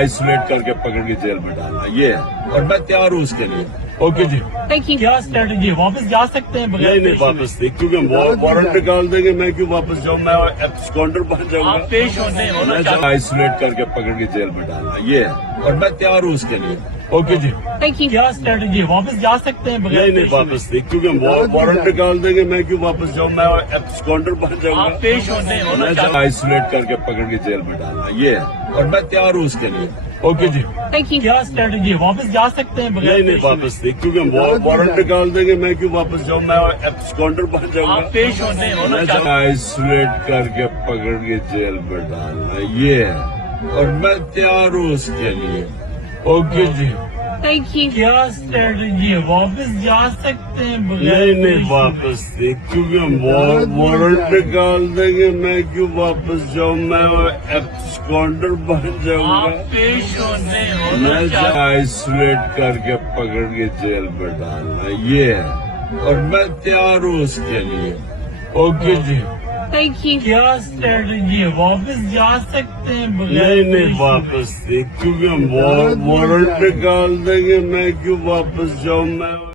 Isolate करके पकड़ के जेल में डालना, ये है। और मैं तैयार हूँ उसके लिए। ओके जी। क्या स्ट्रेटजी है? वापस जा सकते हैं बगैर नहीं वापस नहीं, क्योंकि वारंट निकाल देंगे, मैं क्यों वापस जाऊँ, मैं एब्सकॉन्डर बन जाऊंगा। आप पेश होना चाहते आइसोलेट करके पकड़ के जेल में डालना, ये है। और मैं तैयार हूँ उसके लिए। ओके जी। क्या स्ट्रेटजी है? वापस जा सकते हैं बगैर नहीं वापस नहीं, क्योंकि वारंट निकाल देंगे, मैं क्यों वापस जाऊँ, मैं एब्सकॉन्डर बन जाऊंगा। आप पेश होना चाहते आइसोलेट करके पकड़ के जेल में डालना, ये है। और मैं तैयार हूँ उसके लिए। ओके जी। क्या स्ट्रेटजी है? वापस जा सकते हैं बगैर नहीं वापस नहीं, क्योंकि वारंट निकाल देंगे, मैं क्यों वापस जाऊँ, मैं एब्सकॉन्डर बन जाऊंगा। आप पेश होना चाहते आइसोलेट करके पकड़ के जेल में डालना, ये है। और मैं तैयार हूँ उसके लिए। ओके जी। क्या स्ट्रेटजी है? वापस जा सकते हैं बगैर नहीं वापस नहीं, क्योंकि वारंट निकाल देंगे, मैं क्यों वापस जाऊँ, मैं एब्सकॉन्डर बन जाऊंगा। आप पेश होना मैं चाहते आइसोलेट करके पकड़ के जेल में डालना, ये है। और मैं तैयार हूँ उसके लिए। ओके जी। क्या स्ट्रेटजी है? वापस जा सकते हैं बगैर नहीं वापस नहीं, क्योंकि वारंट निकाल देंगे, मैं क्यों वापस जाऊँ, मैं